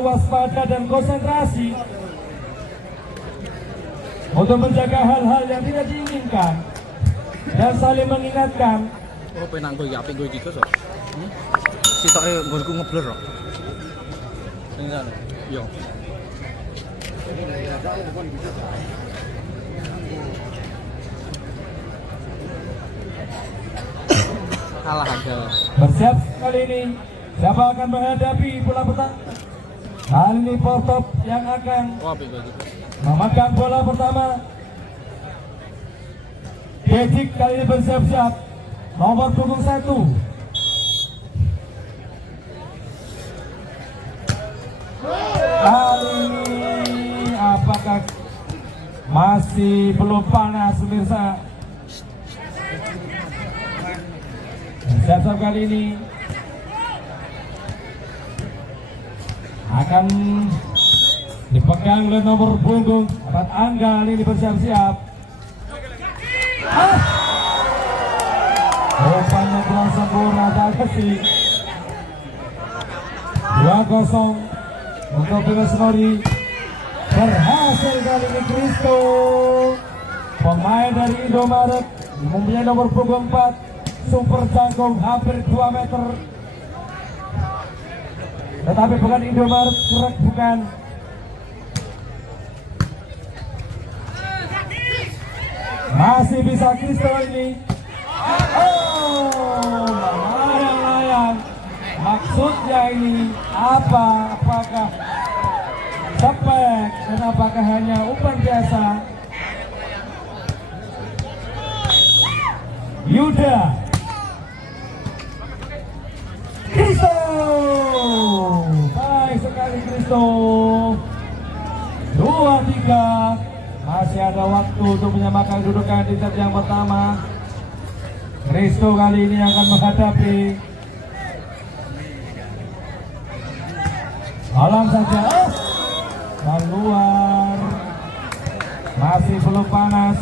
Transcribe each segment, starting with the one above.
selalu waspada dan konsentrasi untuk menjaga hal-hal yang tidak diinginkan dan saling mengingatkan. Oh, penang gue ya, gue gitu so. Sitoknya gue ngeblur loh. Yo. Kalah aja. Bersiap kali ini. Siapa akan menghadapi bola pertama? Kali ini Portop yang akan memegang bola pertama. Bejik kali ini bersiap-siap. Nomor punggung 1. Kali ini apakah masih belum panas pemirsa? Siap-siap kali ini akan dipegang oleh nomor punggung 4 Angga. Kali ini bersiap-siap. Rupanya kurang sempurna Tagasi. 2-0 untuk Pilasnori. Berhasil kali ini Kristo, pemain dari Indomaret, mempunyai nomor punggung 4, super jangkung hampir 2 meter. Tetapi bukan Indomaret, kerek bukan. Masih bisa Kristo ini. Oh, melayang-layang. Maksudnya ini apa? Apakah sepek dan apakah hanya umpan biasa? Yuda Kristo, baik sekali Kristo. 2-3. Masih ada waktu untuk menyamakan kedudukan di set yang pertama. Kristo kali ini akan menghadapi. Alam saja. Keluar. Masih belum panas.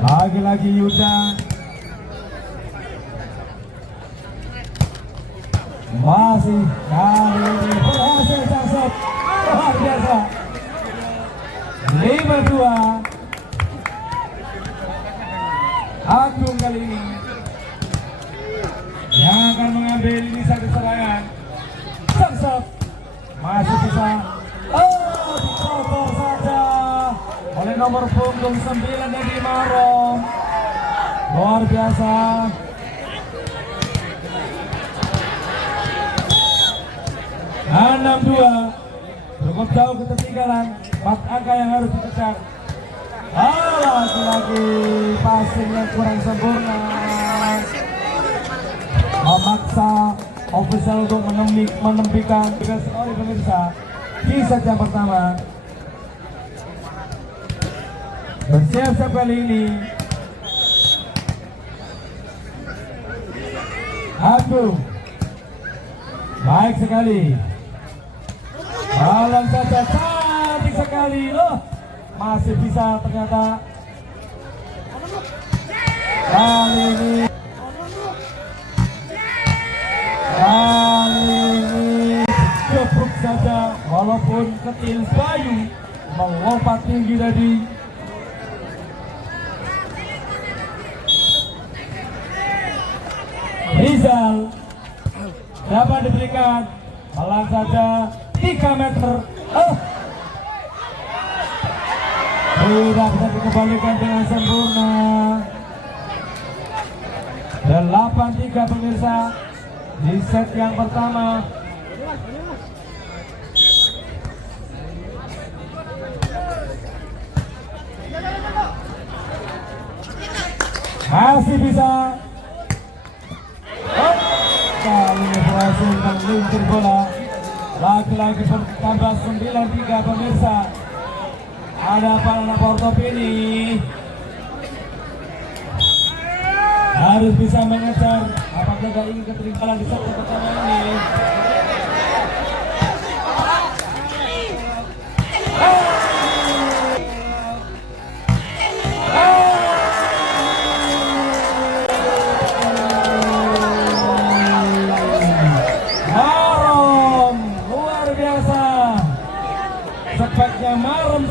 Lagi-lagi Yuda. Masih kali ini berhasil Jaksep. Luar biasa. 5-2. Agung kali ini yang akan mengambil ini satu serangan. Jaksep masih bisa. Oh, dipotong saja oleh nomor punggung 9 Edi Marong. Luar biasa. Enam 2. Cukup jauh ketertinggalan. 4 angka yang harus dikejar. Lagi-lagi passing yang kurang sempurna, memaksa official untuk menempikan Pilasnori pemirsa di set yang pertama. Bersiap-siap kali ini Agung, baik sekali. Alam saja cantik sekali loh. Masih bisa ternyata kali ini cukup saja, walaupun Ketil Bayu melompat tinggi tadi. Rizal dapat diberikan, malah saja 3 meter. Tidak bisa dikembalikan dengan sempurna. 8-3 pemirsa di set yang pertama. Masih bisa. Kali ini berhasil meluncur bola. Lagi-lagi bertambah 9-3 pemirsa. Ada apa anak Portop ini? Harus bisa mengejar apabila ingin ketertinggalan di set pertama ini.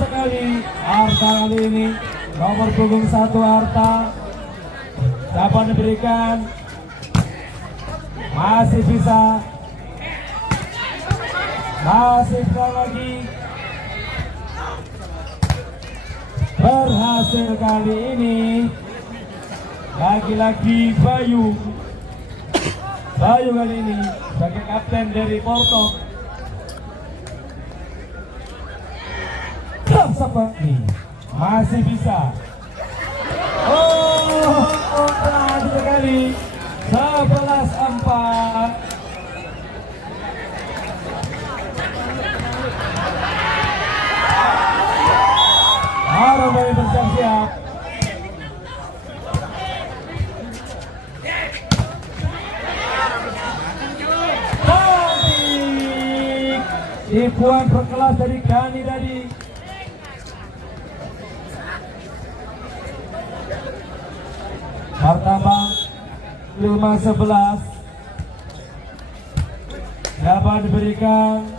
kali Arta kali ini nomor punggung 1 Arta dapat diberikan, masih bisa lagi, berhasil kali ini lagi-lagi Bayu kali ini sebagai kapten dari Porto. Seperti masih bisa. Lagi sekali 11-4. Harus mulai bersiap-siap. Tipuan berkelas dari Gani tadi. Pertama 5-11 dapat diberikan.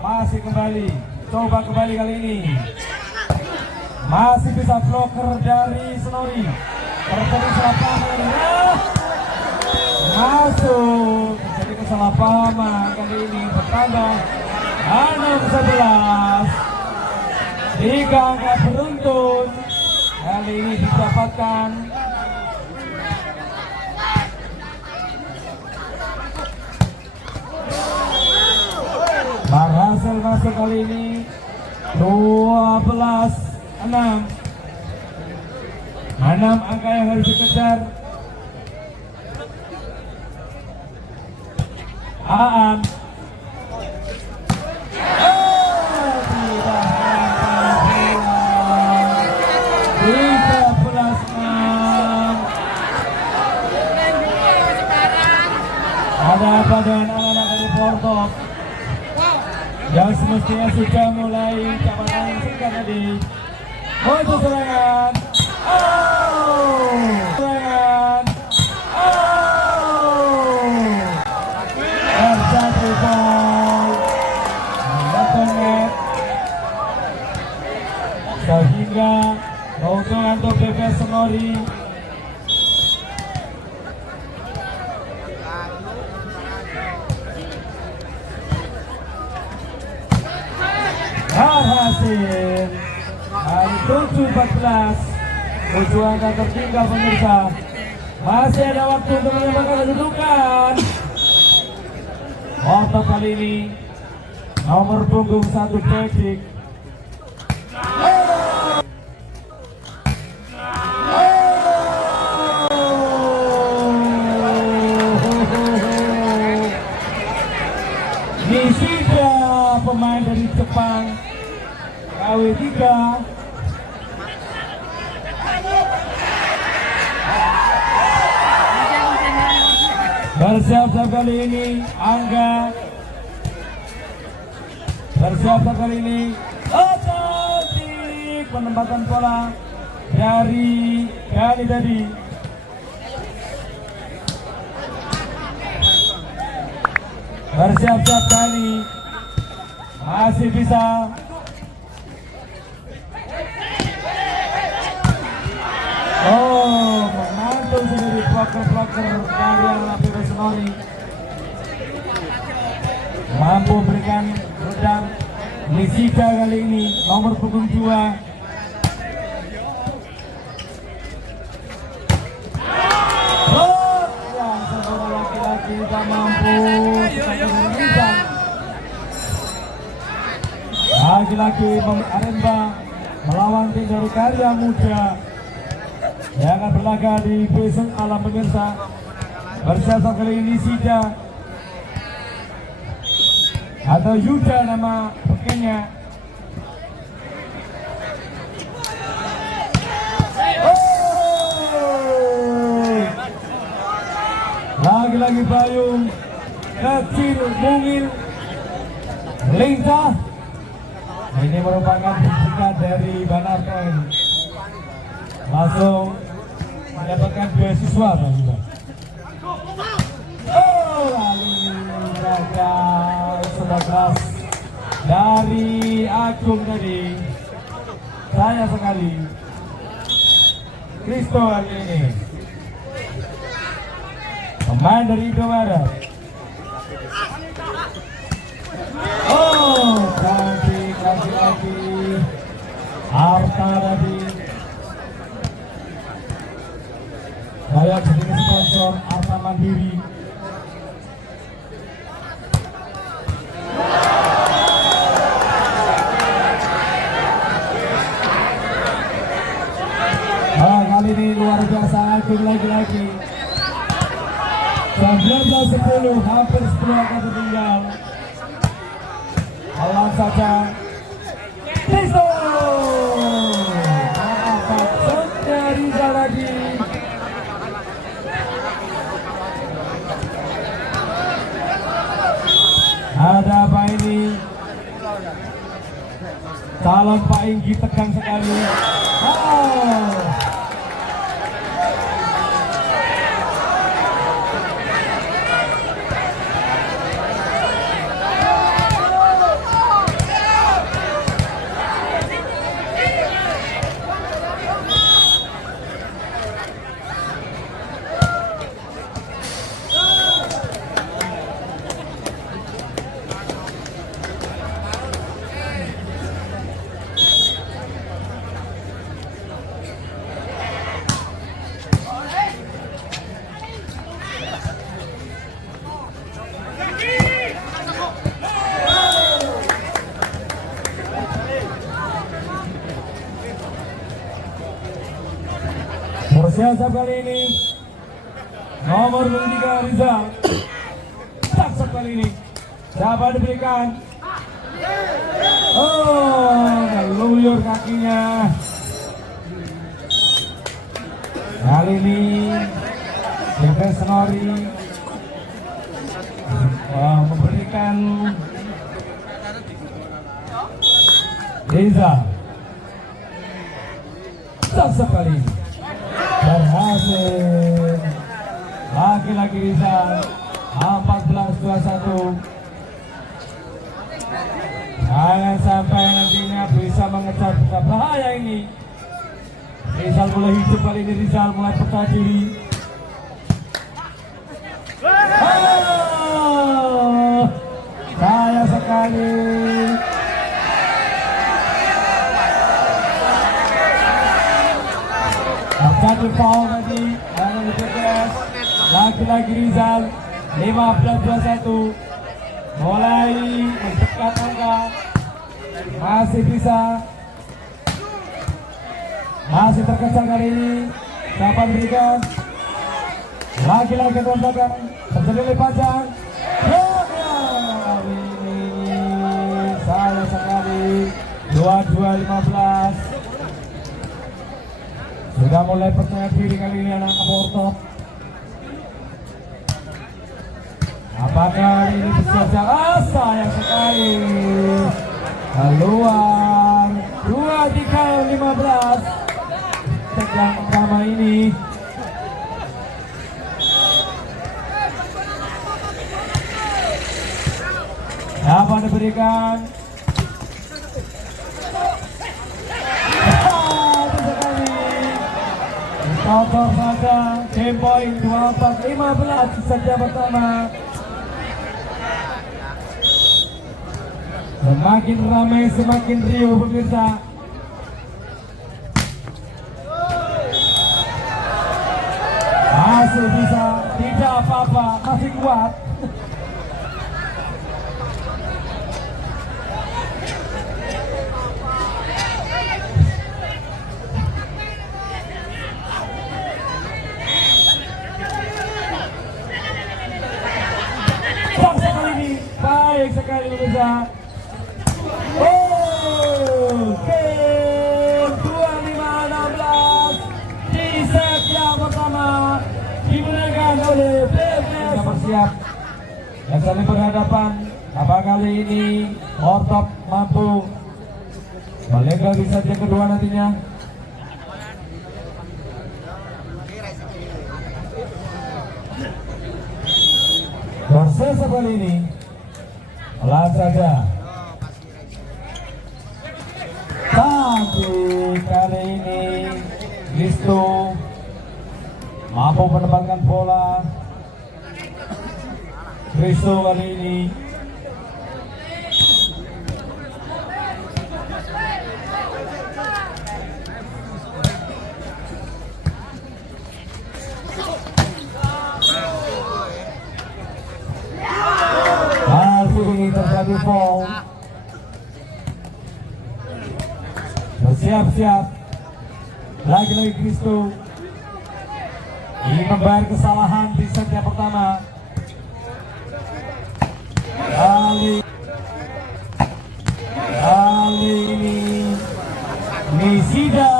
Masih kembali, coba kembali kali ini. Masih bisa bloker dari Senori. Terjadi kesalahpahaman. Masuk. Jadi kesalahpahaman kali ini bertambah 6-11. 3 angka beruntun kali ini didapatkan. Berhasil masuk kali ini 12-6. 6 angka yang harus dikejar. Aan ada apa dengan anak-anak dari Porto yang semestinya sudah mulai capatan yang singkat tadi. Untuk serangan, terjadi foul menggunakan net sehingga keuntungan untuk BPS Senori. Berhasil dari 7-14. 7 angka tertinggal pemirsa. Masih ada waktu untuk menyamakan kedudukan. Porto kali ini nomor punggung 1 Pedik. Nishida, pemain dari Jepang, KW3. Bersiap-siap kali ini Angga. Bersiap-siap kali ini Ototik. Penempatan bola dari Gani tadi. Bersiap-siap Gani. Masih bisa. Menantu sendiri bloker-bloker dari anak BPS Senori. Mampu berikan redang. Nishida kali ini nomor punggung 2. Yang seorang laki-laki tak mampu. Lagi-lagi Aremba melawan tim dari Karya Muda yang akan berlaga di besok alam pemirsa. Bersiap kali ini Nishida atau Yuda nama pekennya. Lagi-lagi Bayung kecil mungil lincah. Ini merupakan bisikan dari Banarten. Langsung mendapatkan beasiswa Bang. Lalu raga sudah keras dari Agung tadi. Sayang sekali Kristo kali ini. Pemain dari Indomaret. Oh, kasih lagi. Harta tadi. Saya jadi sponsor Harta Mandiri. Kali ini luar biasa Agung lagi-lagi. 19-10, hampir 10 akan tertinggal. Alam saja Kristo. Apa saja Rizal lagi. Ada apa ini? Calon Pak Inggi tegang sekali. Bersiasat kali ini nomor 23 Rizal. Taksap kali ini siapa diberikan? Oh, ngeluyur kakinya. Kali ini Defense Nori memberikan Rizal. Taksap kali ini berhasil lagi-lagi Rizal 14-21. Jangan sampai nantinya bisa mengejar buka bahaya ini. Rizal mulai hidup kali ini. Rizal mulai percaya diri. Kaya sekali. Satu foul tadi yang diperkeras. Lagi-lagi Rizal 15-21 mulai mendekat angka. Masih bisa, masih terkejar kali ini. Siapa berikan? Lagi-lagi tembakan terjadi oleh panjang. Kali ini sayang sekali 22-15. Sudah mulai percaya diri kali ini anak Porto. Apakah ini bisa sayang sekali keluar 23-15. Tegang pertama ini. Dapat diberikan. Kotor saja, game point 24-15 saja pertama. Semakin ramai, semakin riuh pemirsa. Masih bisa, tidak apa-apa, masih kuat. Baik sekali pemirsa. Game 25-16 di set yang pertama dimenangkan oleh BFS. Bersiap dan saling berhadapan. Apa kali ini Hortop mampu melegal di set yang kedua nantinya. Proses kali ini pelan saja Kristo mampu menempatkan bola. Kristo kali ini masih terjadi foul. Bersiap-siap lagi-lagi Kristo ingin membayar kesalahan di set yang pertama. Kali ini Nisida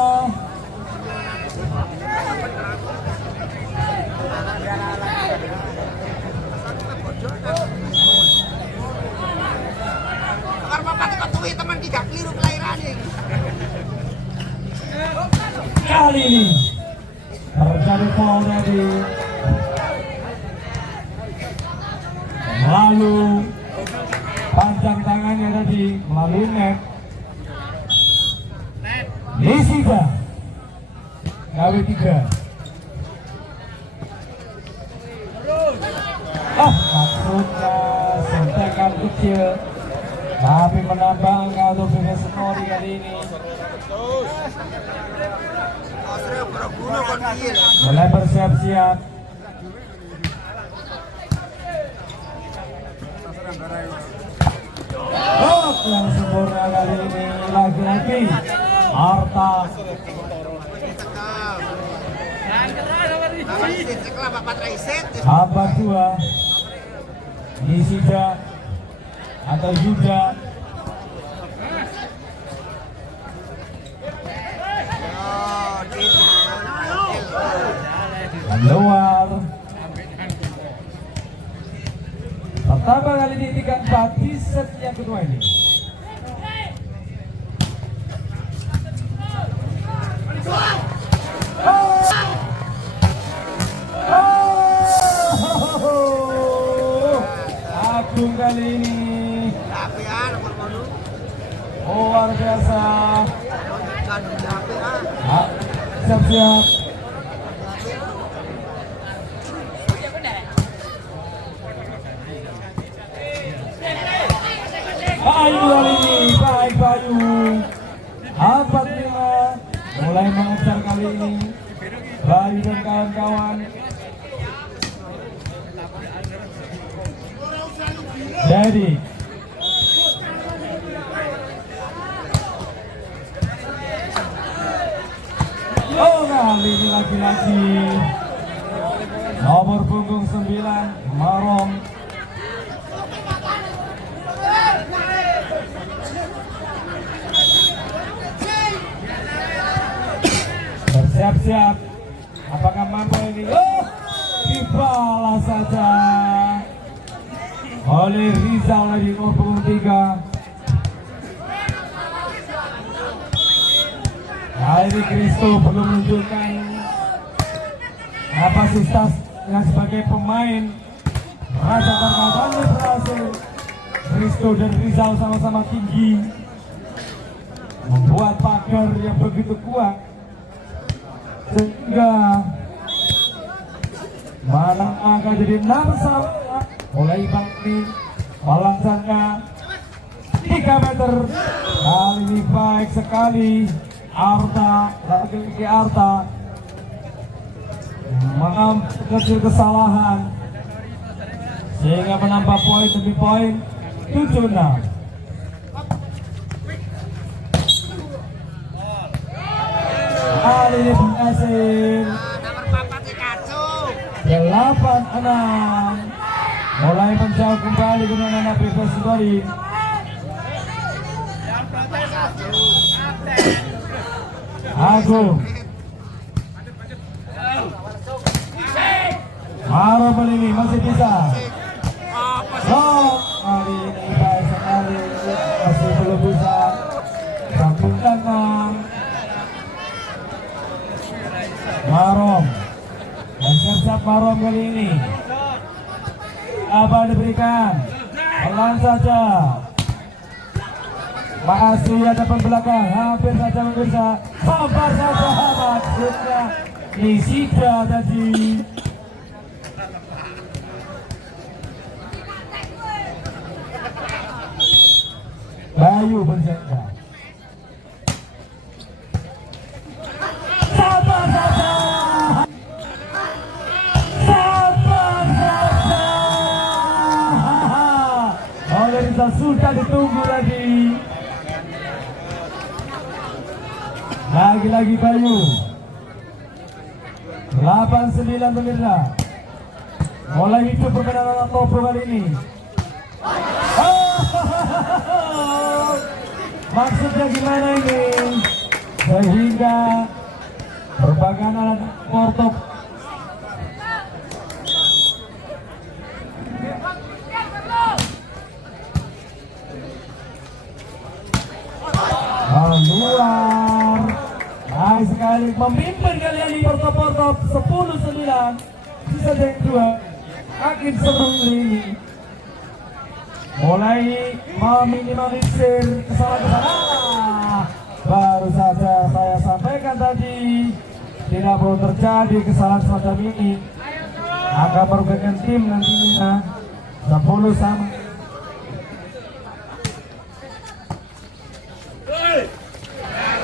kali ini terjadi foul dari lalu panjang tangannya tadi melalui net. Nisida KW3 maksudnya sentekan kecil tapi menambah angka untuk Bebas Nori kali ini. Mulai bersiap-siap. Yang sempurna kali ini lagi-lagi Arta. Abad 2 Nisida atau Yuda. Luar. Pertama kali di 3-4 di set yang kedua ini. Agung kali ini. Luar biasa. Siap-siap. Bayu kali ini, baik Bayu. 4-5 mulai mengejar kali ini. Bayu dan kawan-kawan. Jadi kali ini lagi-lagi nomor punggung 9 Marom. Bersiap-siap. Apakah mampu ini? Dibalas saja oleh Rizal lagi nomor punggung 3. Kali ini Kristo belum menunjukkan kapasitasnya sebagai pemain. Raja Tarkabani berhasil. Kristo dan Rizal sama-sama tinggi, membuat pagar yang begitu kuat sehingga Malang akan jadi 6-1. Mulai Bangni balansannya 3 meter. Kali ini baik sekali Arta, lagi-lagi Arta mengecil kesalahan sehingga menambah poin demi poin 7-6. Kali ini berhasil 8-6. Mulai menjauh kembali dengan anak Bebas Nori. Agung Marom kali ini masih bisa. Kali ini baik sekali, masih belum bisa. Sambung tangan Marom. Dan siap-siap Marom kali ini. Apa diberikan? Pelan saja. Masih ada pembelakang, hampir saja pemirsa. Sabar saja maksudnya Nisida tadi. Bayu berjaga. Sabar saja. Sabar saja. Oleh Rizal sudah ditunggu tadi. Lagi-lagi Bayu. 8-9 pemirsa. Mulai hidup permainan anak Topo kali ini. Maksudnya gimana ini? Sehingga berbagai anak Porto luar. Baik sekali memimpin kalian di Porto 10-9. Sisa yang 2. Akhir sebelum ini mulai meminimalisir kesalahan-kesalahan. Baru saja saya sampaikan tadi, tidak perlu terjadi kesalahan semacam ini, akan merugikan tim nantinya. 10 sama.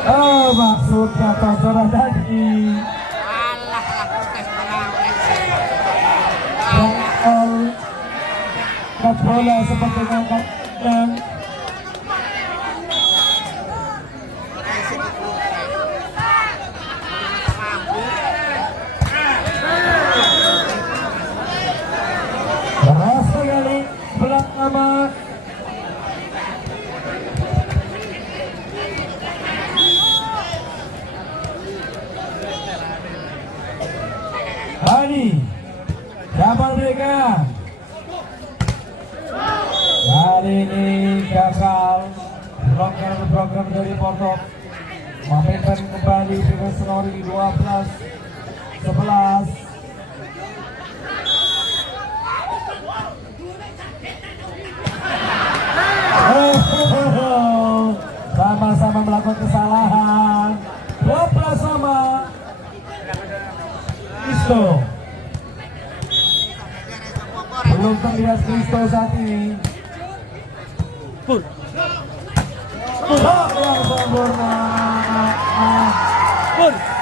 Oh, maksudnya tontonan tadi. Kat bola seperti ngangkat dan keras sekali belakama. Bani dapat berikan. Kali ini gagal program dari Porto memainkan kembali dengan skor 12-11. Sama-sama melakukan kesalahan. 12 sama. Kristo belum terlihat Kristo saat ini. Yang sempurna.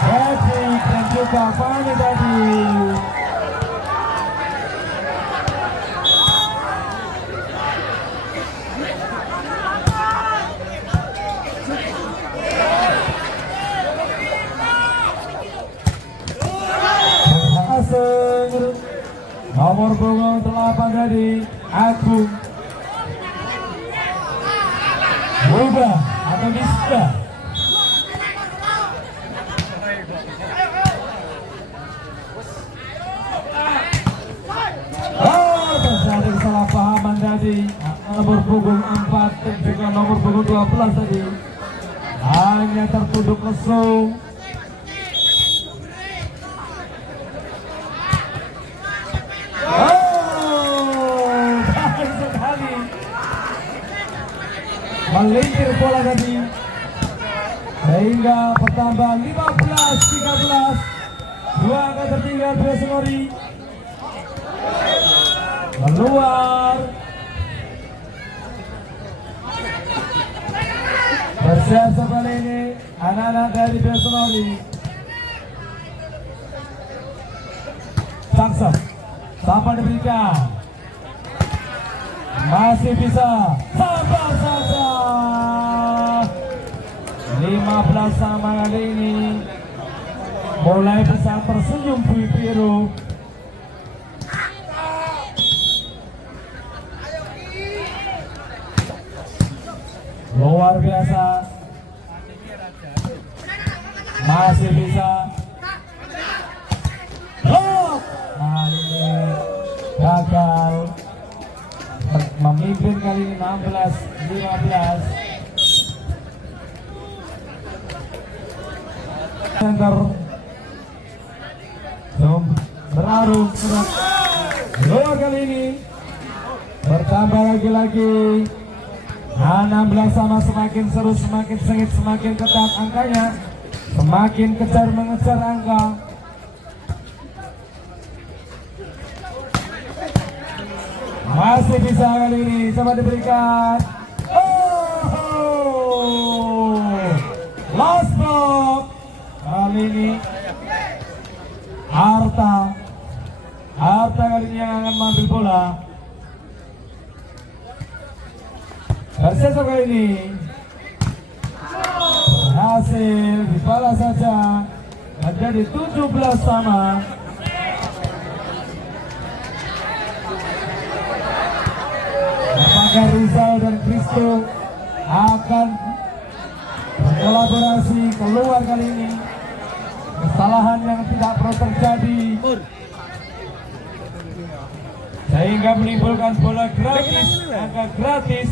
Patrick dan juga Fani tadi. Berhasil. Nomor punggung 8 tadi Agung. Berubah atau bisa. Terjadi kesalahpahaman tadi. Nomor punggung 4 dan juga nomor punggung 12 tadi hanya tertunduk lesu. Baik sekali. Melintir bola tadi sehingga bertambah 15-13. 2 angka tertinggal Besengori keluar. Bersiap kali ini anak-anak dari Besengori. Sangsep sampai diberikan, masih bisa, sabar saja. 15 sama kali ini mulai bisa tersenyum Bui Biru. Luar biasa, masih bisa. Kali ini gagal, memimpin kali ini 16-15. Center berarung luar kali ini bertambah lagi-lagi 16 sama, semakin seru, semakin sengit, semakin ketat angkanya, semakin kejar mengejar angka. Masih bisa kali ini, coba diberikan. Oh, last block. Kali ini Arta kali ini yang akan mengambil bola. Persesa kali ini berhasil dibalas saja, menjadi 17 sama. Apakah Rizal dan Kristo akan berkolaborasi keluar kali ini? Kesalahan yang tidak perlu terjadi sehingga menimbulkan bola gratis, angka gratis.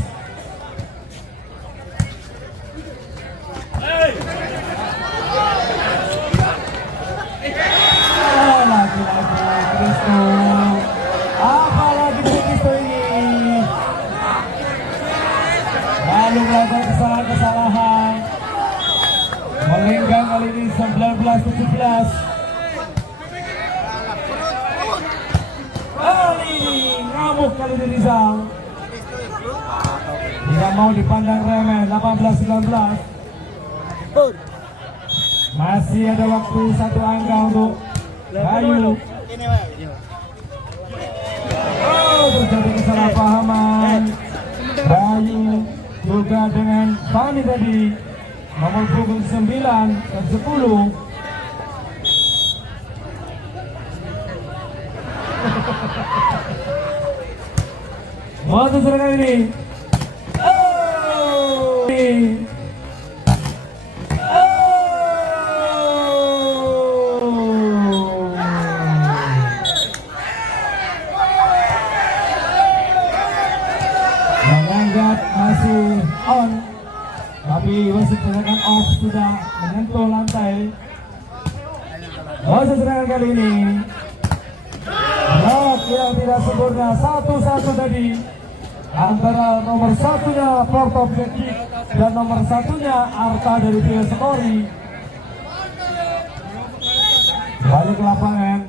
Lagi-lagi Kristo, apalagi dari Kristo ini lalu melakukan kesalahan-kesalahan, melenggang kali ini 19-17. Kali ini ngamuk kali ini Rizal, tidak mau dipandang remeh. 18-19. Masih ada waktu satu angka untuk Bayu. Oh, terjadi kesalahpahaman. Bayu juga dengan Fani tadi, nomor punggung 9 dan 10. Waktu serangan ini. Oh, menganggap masih on, tapi wasit serangan off sudah menyentuh lantai. Wasit serangan kali ini blok yang tidak sempurna, 1-1 tadi antara nomor satunya Porto Betik dan nomor satunya Arta dari PS Story. Balik ke lapangan.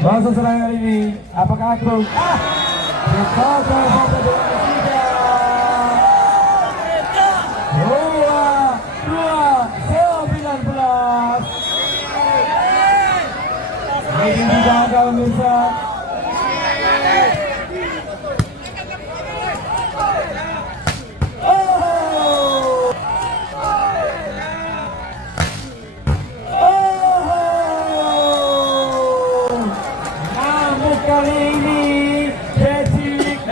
Wasit serangan ini, apakah Agung? Dikocok sampai dengan ketiga. 2-19. Ini tidak ada pemirsa. Kali ini Dedik,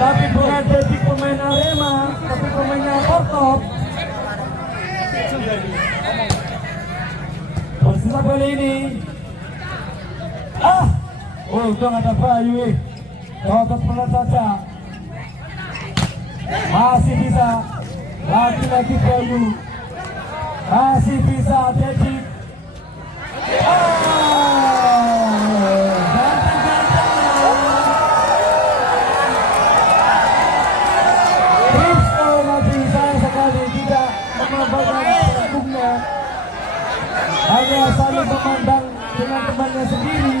tapi bukan Dedik pemain Arema, tapi pemainnya Porto. Persisa kali ini, untung ada Bayu, totot pelat saja, masih bisa, lagi-lagi Bayu, masih bisa Dedik. Hanya saling memandang dengan temannya sendiri.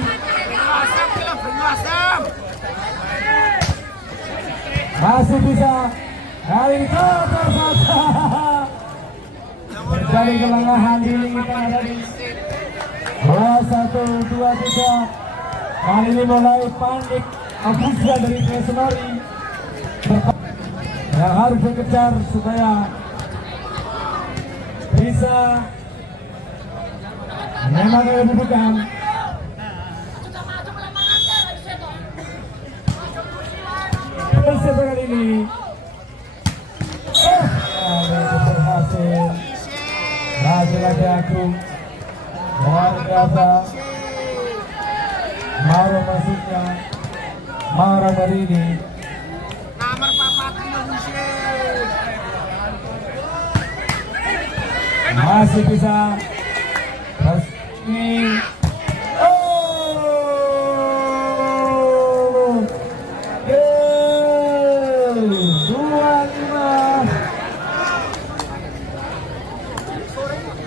Masih bisa. Kali ini kotor saja. Terjadi kelengahan di lini tengah tadi. 2-1-2-3. Kali ini mulai panik Abuja dari Tresnori yang harus dikejar supaya bisa memang kedudukan. Persib kali ini berhasil. Lagi-lagi Agung luar biasa. Maro masuknya, Maro dari ini. Nomor 4 masih bisa. Ini 25.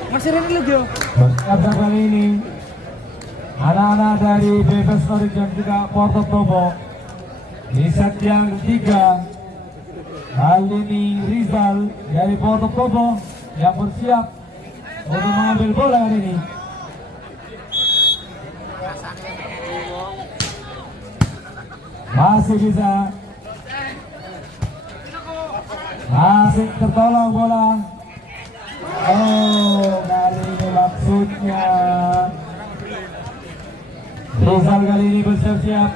Masih Rene lagi yo. Berkata kali ini anak-anak dari BFS Norwich dan juga Porto Probo di set yang ketiga. Kali ini Rizal dari Porto Probo yang bersiap untuk mengambil bola hari ini. Masih bisa, masih tertolong bola. Oh, kali ini maksudnya Rizal kali ini bersiap-siap.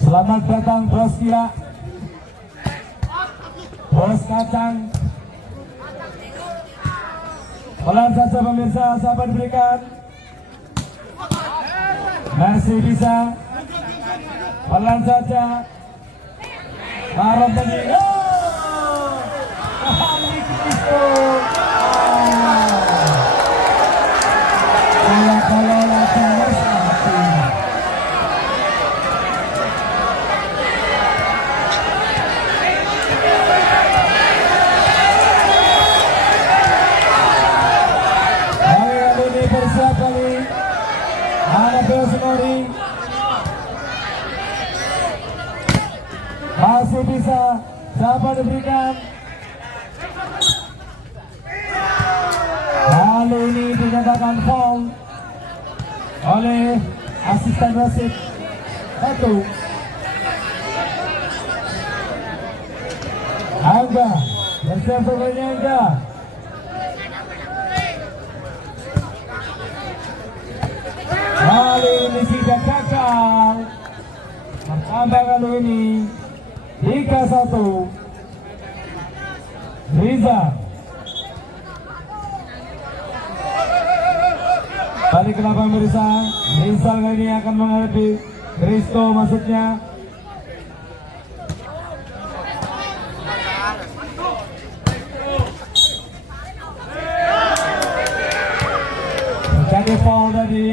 Selamat datang Bos Kira, Bos Kacang. Pelan saja pemirsa, sahabat berikan. Masih bisa. Pelan saja. Harap tadi. Oh! Kembali ke situ. Kalau lagi bersiap kali anak Belsenori masih bisa, siapa diberikan kali ini dinyatakan foul oleh asisten wasit satu. Angga bersiap sebenarnya Angga. Kali ini tidak gagal. Bertambah kali ini 3-1. Riza balik ke lapangan pemirsa. Rizal kali ini akan menghadapi Risto maksudnya. Jadi foul tadi.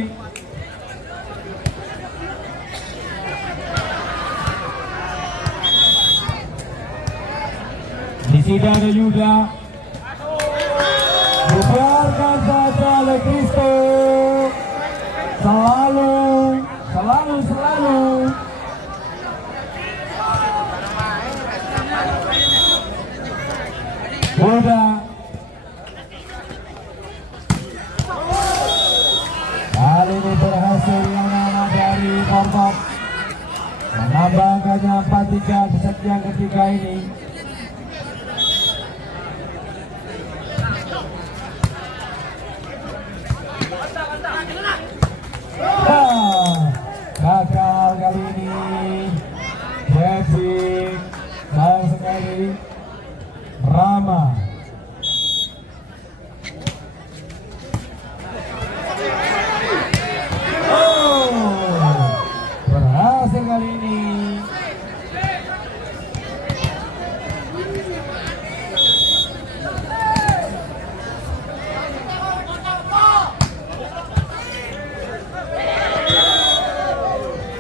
Di sini ada Yuda. Dibiarkan saja oleh Kristo. Selalu. Yuda. Kali ini berhasil anak-anak dari Porto menambah angkanya 4-3 di set yang ketiga ini. Gagal kali ini. Jeffy sayang sekali. Rama berhasil kali ini.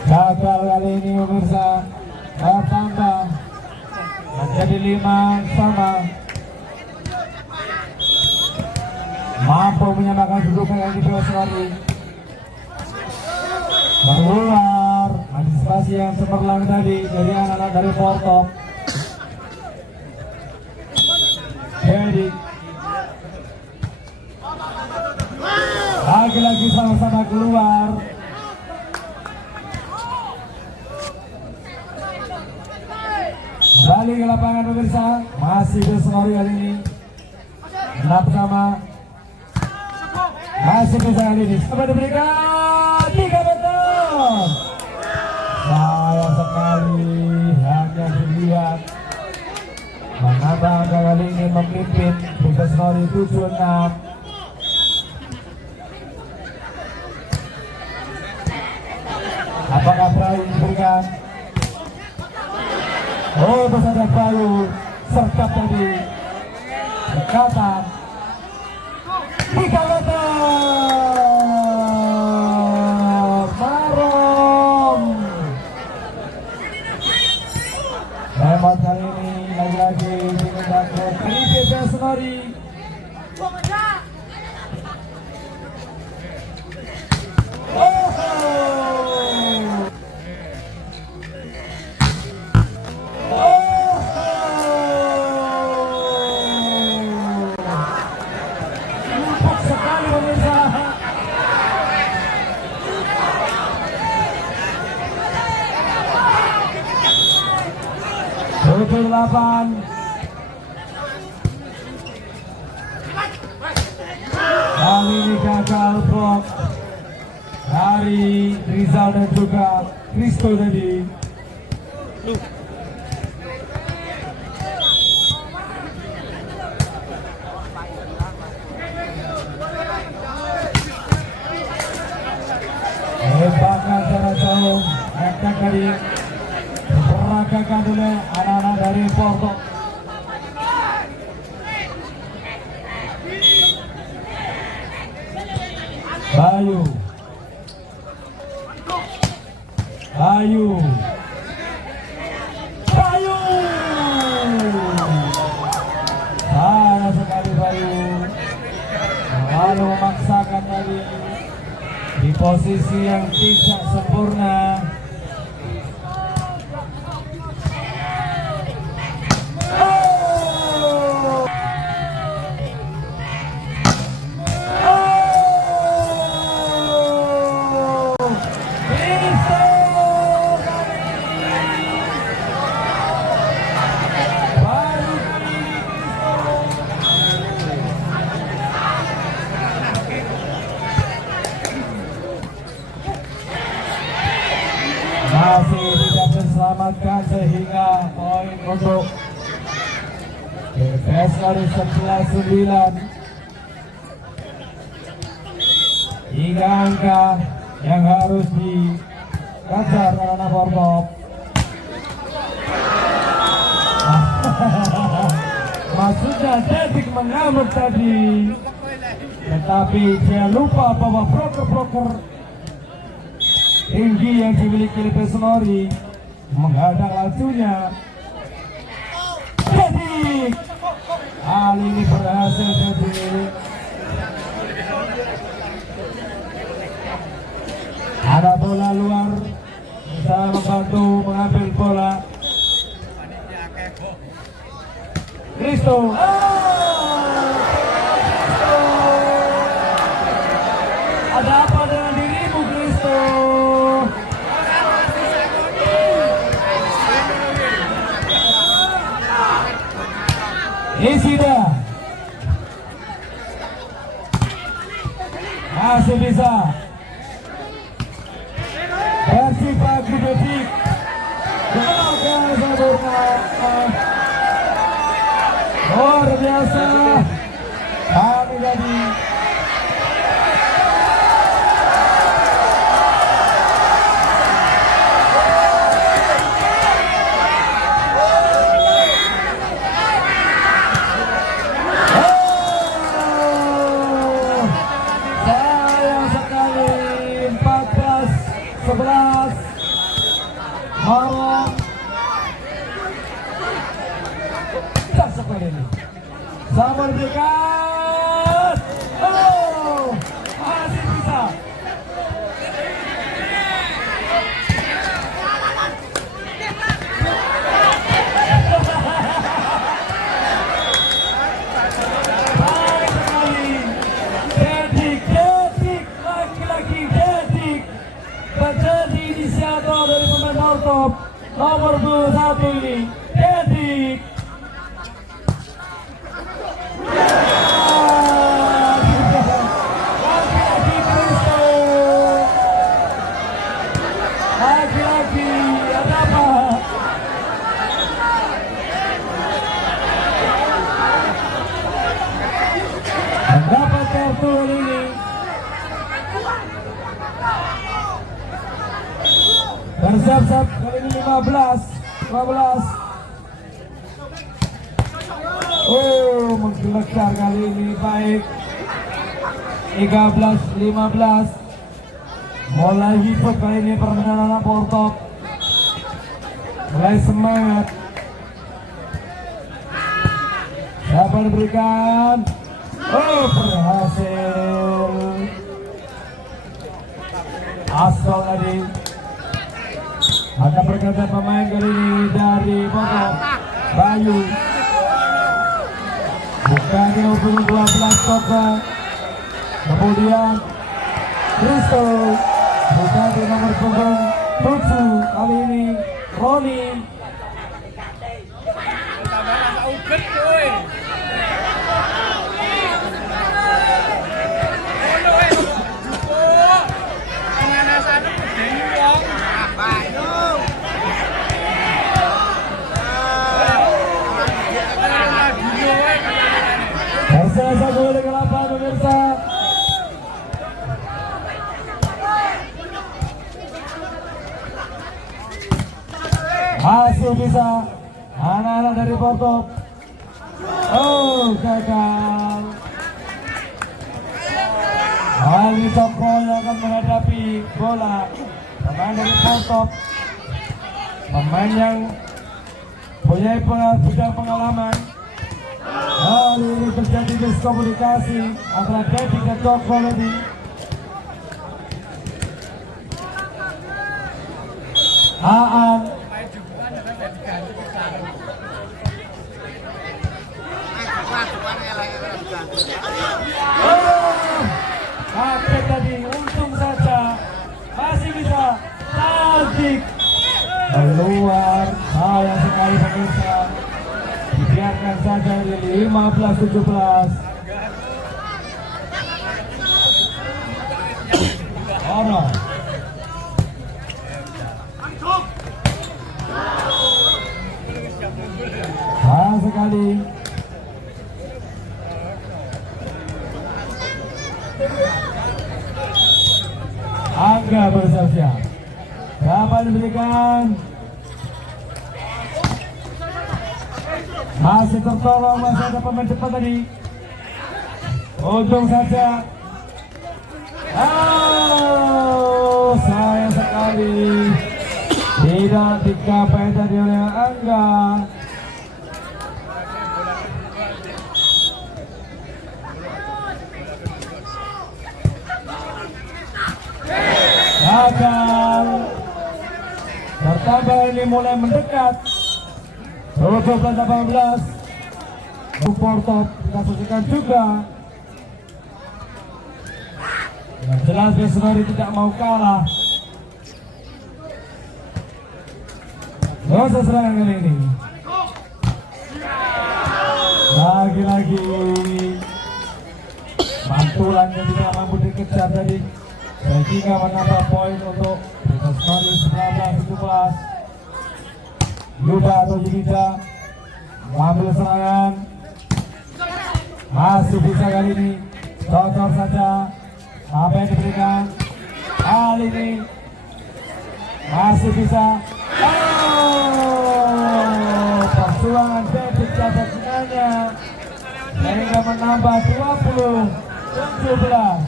Gagal kali ini pemirsa, bertambah menjadi 5 sama. Mampu menyamakan kedudukan yang dipelajari. Keluar antisipasi yang cemerlang tadi dari anak-anak dari Porto. Jadi lagi-lagi sama-sama keluar. Balik ke lapangan pemirsa, masih Belsenori kali ini. 6 sama. Masih bisa kali ini. Coba diberikan 3 meter. Sayang sekali hanya dilihat. Mengapa Angga kali ini memimpin Belsenori 7-6. Apakah Prayu diberikan? Oh, bersama Prayu sergap tadi. Dekatan 3 meter. 7-8. Kali ini gagal blok dari Rizal dan juga Kristo tadi. Hebatnya secara jauh akan dari diperagakan oleh anak-anak dari Porto. Bayu sayang sekali Bayu lalu memaksakan tadi di posisi yang tidak sempurna. Masih tidak terselamatkan sehingga poin untuk BPS dari 11-9 hingga angka yang harus dikejar anak Porto. Maksudnya Dedik mengamuk tadi, tetapi dia lupa bahwa broker-broker tinggi yang dimiliki oleh Sonori menghadang lajunya. Dedik kali ini berhasil Dedik. Ada bola luar, bisa membantu mengambil bola. Kristo. Ada apa dengan dirimu Kristo? Isida masih bisa. Persib Dedik gagal sempurna. Luar biasa kami tadi. Sayang sekali 14-11 Marom. Tak sekali ini Sabar dekat. Oh, masih bisa. Baik sekali. Dedik, laki-laki Dedik menjadi inisiator dari pemain Porto nomor 21 ini. Dedik. Lagi-lagi ada apa? Mendapat kartu ini. Bersiap-siap kali ini 15. Oh, menggelegar kali ini baik. 13-15. Mulai hidup kali ini permainan anak Porto. Mulai semangat. Siapa diberikan? Oh, berhasil. Asal tadi. Ada pergantian pemain kali ini dari Porto. Bayu. Bukan di nomor 12 Porto. Kemudian Kristo. Bukan di nomor punggung 7 kali ini Roni. Tersisa gol ke-8 pemirsa. Masih bisa anak-anak dari Porto. Oh, gagal. Ali Sokro yang akan menghadapi bola. Pemain dari Porto, pemain yang punya bidang pengalaman. Kali ini terjadi miskomunikasi antara Dedi dan Sokro ini. Aan kaget tadi, untung saja masih bisa tarik keluar. Sayang sekali pemirsa, dibiarkan saja di 15-17. Oro sayang sekali. Angga bersiap-siap. Dapat diberikan. Masih tertolong, masih ada pemain depan tadi. Untung saja. Oh, sayang sekali. Tidak digapai tadi oleh Angga. Gagal. Bertambah ini mulai mendekat. 12-18. Porto kita saksikan juga. Yang jelas Besnori tidak mau kalah. Proses serangan kali ini. Lagi-lagi mantulan yang tidak mampu dikejar tadi, sehingga menambah poin untuk Besnori 19-17. Yuda atau Yudita mengambil serangan. Masih bisa kali ini. Cocok saja apa yang diberikan. Kali ini masih bisa. Oh, perjuangan David jatuh tengahnya sehingga menambah 20-17.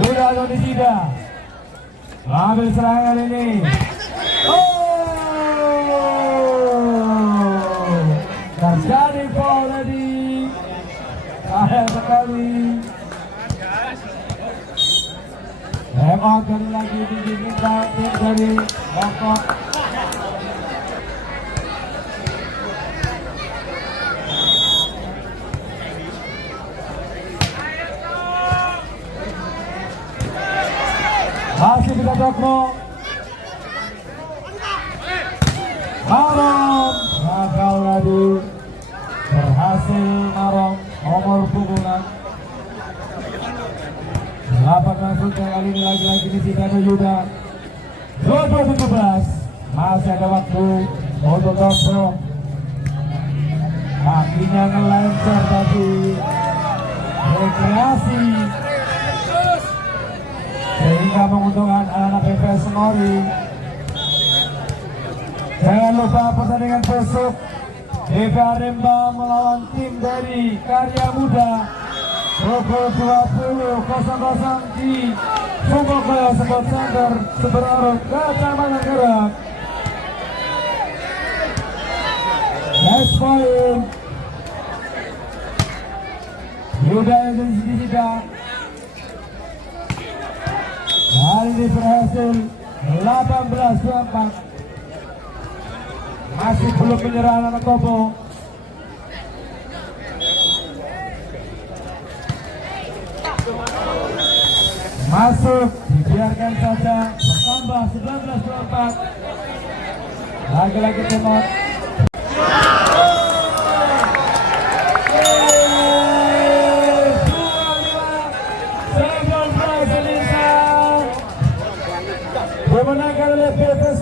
Yuda atau Yudita ambil serangan ini. Oh, terjadi foul tadi. Sayang sekali. Emang kali lagi diminta tim dari Bangkok. Masih bisa Dokmo. Marong gagal tadi. Berhasil Marong nomor pukulan 8 langsung kali ini lagi-lagi di Sigano Yuda. 20-17. Masih ada waktu untuk Dokmo. Kakinya ngelancar tadi. Rekreasi sehingga menguntungkan anak-anak PPS Senori. Jangan lupa pertandingan besok DPA Rembang melawan tim dari Karya Muda pukul 20.00 di Sumbokaya Sport Center Seberarok, Kecamatan Gerak. Next point Yuda yang tidak kali ini berhasil 18-24. Masih belum menyerah anak Topo. Masuk, dibiarkan saja bertambah 19-24. Lagi-lagi tembak. Pemenangkan oleh PSS